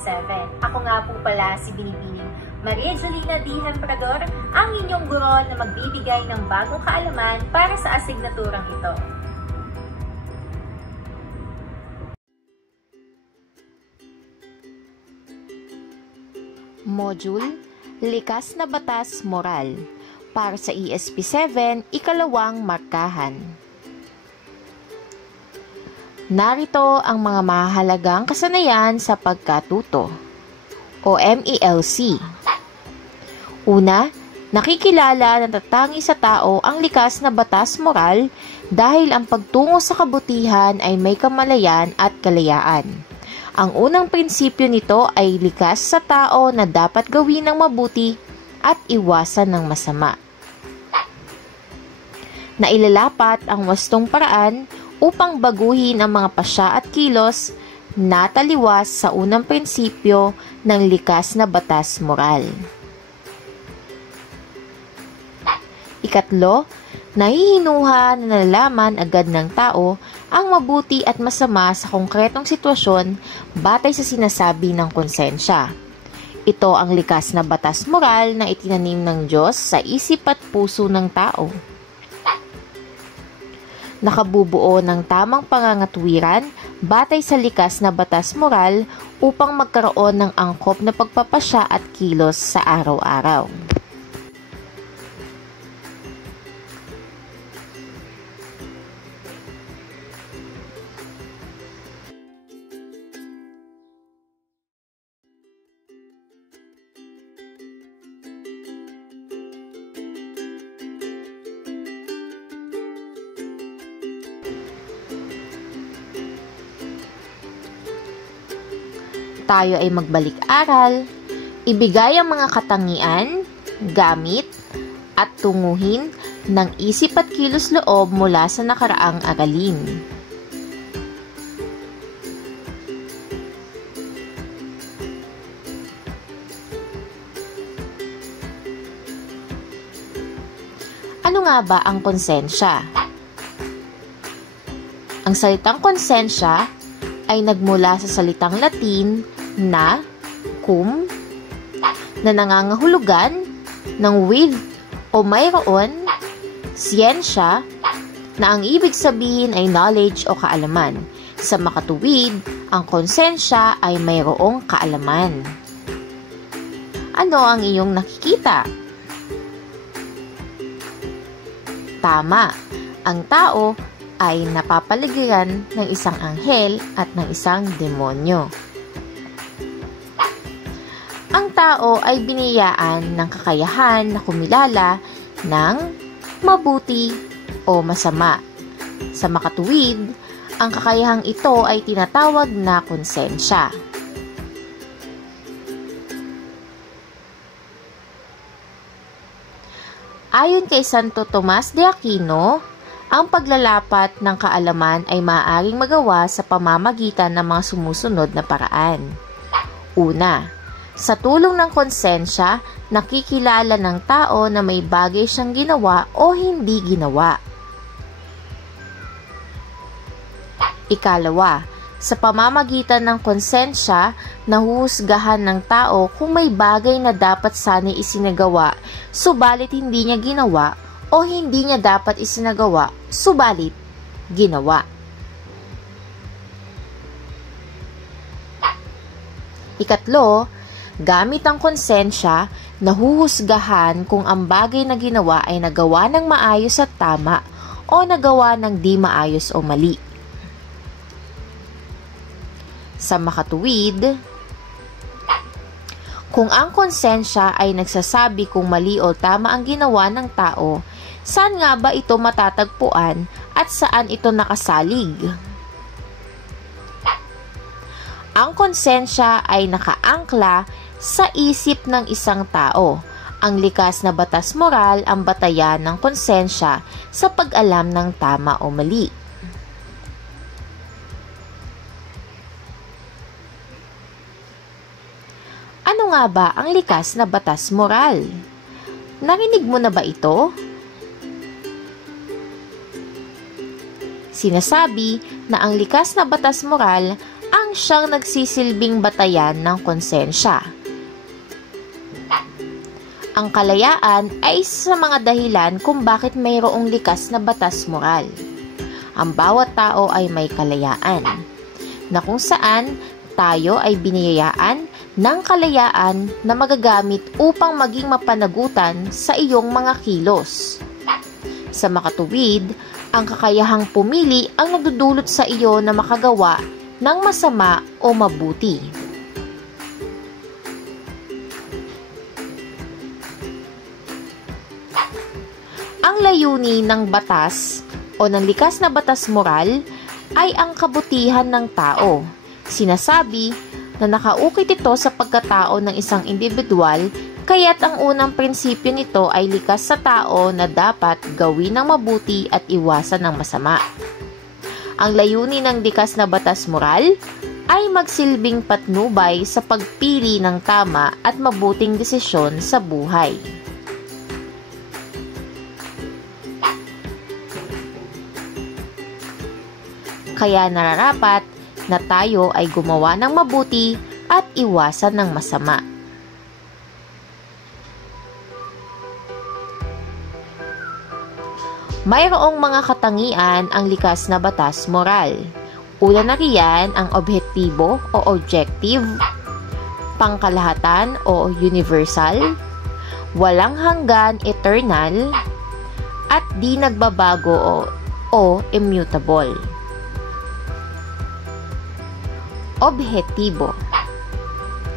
7. Ako nga po pala si Binibining Maria Jolina D. Hemprador, ang inyong guro na magbibigay ng bagong kaalaman para sa asignaturang ito. Module, Likas na Batas Moral, para sa ESP 7, ikalawang markahan. Narito ang mga mahalagang kasanayan sa pagkatuto, o MELC. Una, nakikilala na tatangi sa tao ang likas na batas moral dahil ang pagtungo sa kabutihan ay may kamalayan at kalayaan. Ang unang prinsipyo nito ay likas sa tao na dapat gawin ng mabuti at iwasan ng masama. Nailalapat ang wastong paraan upang baguhin ang mga pasya at kilos na taliwas sa unang prinsipyo ng likas na batas moral. Ikatlo, nahihinuha na nalalaman agad ng tao ang mabuti at masama sa konkretong sitwasyon batay sa sinasabi ng konsensya. Ito ang likas na batas moral na itinanim ng Diyos sa isip at puso ng tao. Nakabubuo ng tamang pangangatwiran batay sa likas na batas moral upang magkaroon ng angkop na pagpapasya at kilos sa araw-araw. Tayo ay magbalik-aral, ibigay ang mga katangian, gamit, at tunguhin ng isip at kilos loob mula sa nakaraang aralin. Ano nga ba ang konsensya? Ang salitang konsensya ay nagmula sa salitang Latin na cum, na nangangahulugan ng with o mayroon, siyensya, na ang ibig sabihin ay knowledge o kaalaman. Sa makatuwid, ang konsensya ay mayroong kaalaman. Ano ang iyong nakikita? Tama, ang tao ay napapaligiran ng isang anghel at ng isang demonyo. Ang tao ay biniyaan ng kakayahan na kumilala ng mabuti o masama. Sa makatuwid, ang kakayahang ito ay tinatawag na konsensya. Ayon kay Santo Tomas de Aquino, ang paglalapat ng kaalaman ay maaaring magawa sa pamamagitan ng mga sumusunod na paraan. Una, sa tulong ng konsensya, nakikilala ng tao na may bagay siyang ginawa o hindi ginawa. Ikalawa, sa pamamagitan ng konsensya, nahuhusgahan ng tao kung may bagay na dapat sana'y isinagawa, subalit hindi niya ginawa, o hindi niya dapat isinagawa, subalit ginawa. Ikatlo, gamit ang konsensya, nahuhusgahan kung ang bagay na ginawa ay nagawa ng maayos at tama o nagawa ng di maayos o mali. Sa makatuwid, kung ang konsensya ay nagsasabi kung mali o tama ang ginawa ng tao, saan nga ba ito matatagpuan at saan ito nakasalig? Ang konsensya ay nakaangkla sa isip ng isang tao. Ang likas na batas moral ang batayan ng konsensya sa pag-alam ng tama o mali. Ano nga ba ang likas na batas moral? Narinig mo na ba ito? Sinasabi na ang likas na batas moral ang parang siyang nagsisilbing batayan ng konsensya. Ang kalayaan ay isa sa mga dahilan kung bakit mayroong likas na batas moral. Ang bawat tao ay may kalayaan, na kung saan tayo ay biniyayaan ng kalayaan na magagamit upang maging mapanagutan sa iyong mga kilos. Sa makatuwid, ang kakayahang pumili ang nagdudulot sa iyo na makagawa ng masama o mabuti. Ang layunin ng batas o ng likas na batas moral ay ang kabutihan ng tao. Sinasabi na nakaukit ito sa pagkatao ng isang individual, kaya't ang unang prinsipyo nito ay likas sa tao na dapat gawin ng mabuti at iwasan ng masama. Ang layunin ng likas na batas moral ay magsilbing patnubay sa pagpili ng tama at mabuting desisyon sa buhay. Kaya nararapat na tayo ay gumawa ng mabuti at iwasan ng masama. Mayroong mga katangian ang likas na batas moral. Una na riyan ang objektibo o objective, pangkalahatan o universal, walang hanggan eternal, at di nagbabago o immutable. Objektibo.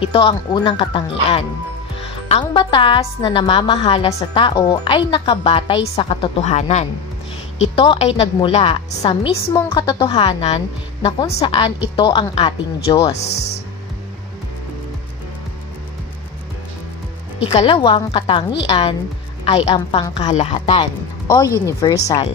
Ito ang unang katangian. Ang batas na namamahala sa tao ay nakabatay sa katotohanan. Ito ay nagmula sa mismong katotohanan na kung saan ito ang ating Diyos. Ikalawang katangian ay ang pangkalahatan o universal.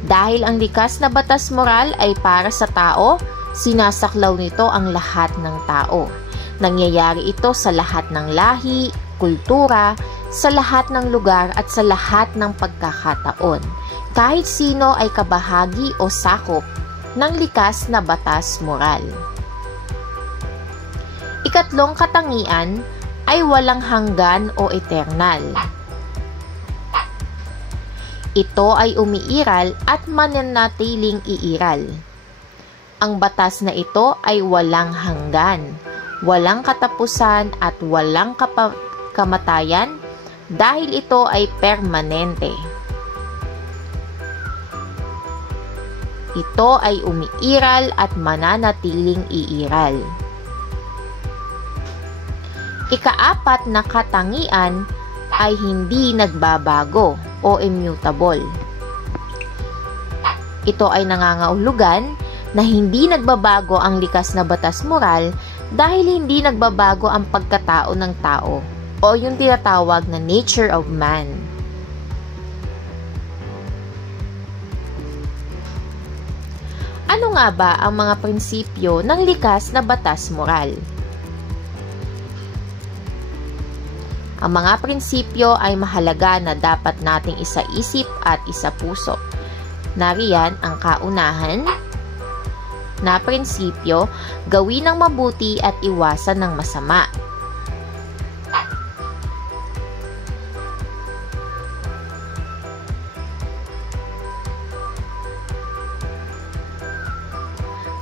Dahil ang likas na batas moral ay para sa tao, sinasaklaw nito ang lahat ng tao. Nangyayari ito sa lahat ng lahi, kultura, sa lahat ng lugar at sa lahat ng pagkakataon. Kahit sino ay kabahagi o sakop ng likas na batas moral. Ikatlong katangian ay walang hanggan o eternal. Ito ay umiiral at mananatiling iiral. Ang batas na ito ay walang hanggan, walang katapusan at walang kamatayan dahil ito ay permanente. Ito ay umiiral at mananatiling iiral. Ikaapat na katangian ay hindi nagbabago o immutable. Ito ay nangangahulugan na hindi nagbabago ang likas na batas moral dahil hindi nagbabago ang pagkatao ng tao o yung tinatawag na nature of man. Ano nga ba ang mga prinsipyo ng likas na batas moral? Ang mga prinsipyo ay mahalaga na dapat nating isaisip at isapuso. Nariyan ang kaunahan na prinsipyo, gawin ng mabuti at iwasan ng masama.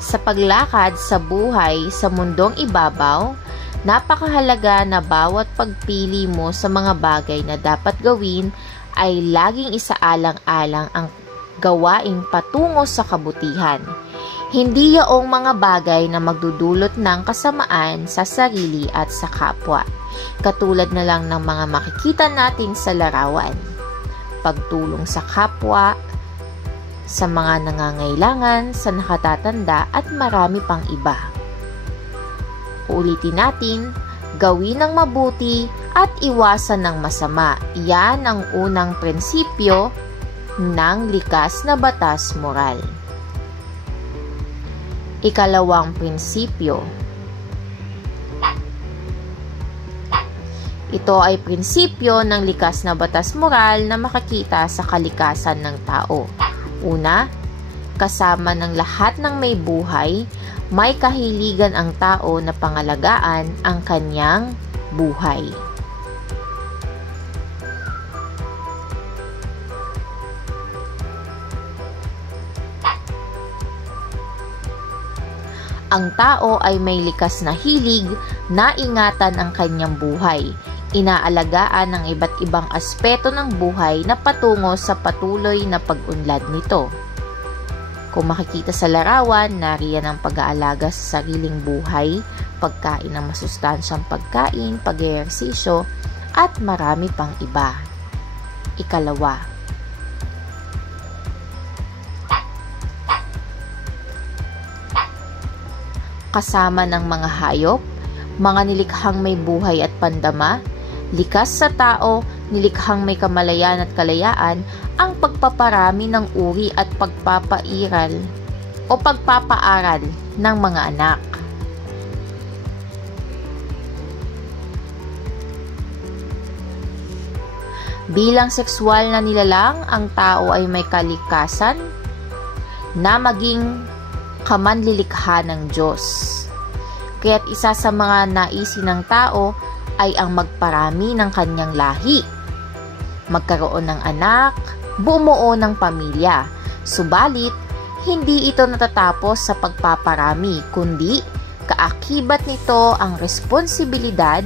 Sa paglakad sa buhay sa mundong ibabaw, napakahalaga na bawat pagpili mo sa mga bagay na dapat gawin ay laging isaalang-alang ang gawaing patungo sa kabutihan. Hindi yaong mga bagay na magdudulot ng kasamaan sa sarili at sa kapwa. Katulad na lang ng mga makikita natin sa larawan. Pagtulong sa kapwa, sa mga nangangailangan, sa nakatatanda at marami pang iba. Ulitin natin, gawin ng mabuti at iwasan ng masama. Yan ang unang prinsipyo ng likas na batas moral. Ikalawang prinsipyo. Ito ay prinsipyo ng likas na batas moral na makikita sa kalikasan ng tao. Una, kasama ng lahat ng may buhay, may kahiligan ang tao na pangalagaan ang kanyang buhay. Ang tao ay may likas na hilig na ingatan ang kanyang buhay. Inaalagaan ang iba't ibang aspeto ng buhay na patungo sa patuloy na pag-unlad nito. Kung makikita sa larawan, nariyan ang pag-aalaga sa sariling buhay, pagkain ng masustansyang pagkain, pag-ehersisyo, at marami pang iba. Ikalawa, kasama ng mga hayop, mga nilikhang may buhay at pandama, likas sa tao, nilikhang may kamalayan at kalayaan, ang pagpaparami ng uri at pagpapairal o pagpapaaral ng mga anak. Bilang sexual na nilalang, ang tao ay may kalikasan na maging kamanlilikha ng Diyos. Kaya't isa sa mga naisin ng tao ay ang magparami ng kanyang lahi, magkaroon ng anak, bumuo ng pamilya. Subalit, hindi ito natatapos sa pagpaparami, kundi kaakibat nito ang responsibilidad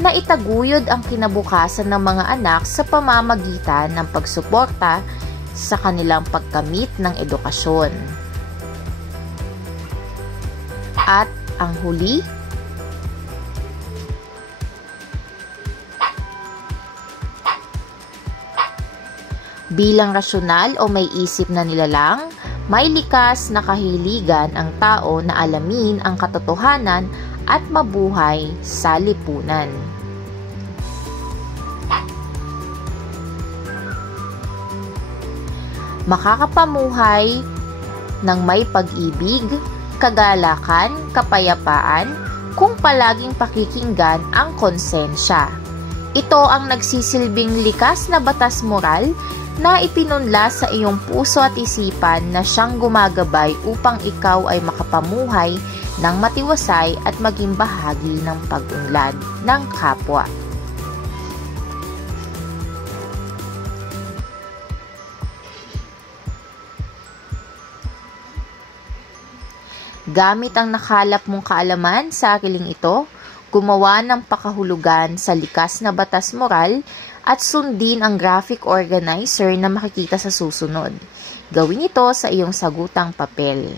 na itaguyod ang kinabukasan ng mga anak sa pamamagitan ng pagsuporta sa kanilang pagkamit ng edukasyon. At ang huli, bilang rasyonal o may isip na nilalang, may likas na kahiligan ang tao na alamin ang katotohanan at mabuhay sa lipunan. Makakapamuhay ng may pag-ibig, kagalakan, kapayapaan, kung palaging pakikinggan ang konsensya. Ito ang nagsisilbing likas na batas moral na ipinunla sa iyong puso at isipan na siyang gumagabay upang ikaw ay makapamuhay ng matiwasay at maging bahagi ng pag-unlad ng kapwa. Gamit ang nakalap mong kaalaman sa akiling ito, gumawa ng pakahulugan sa likas na batas moral at sundin ang graphic organizer na makikita sa susunod. Gawin ito sa iyong sagutang papel.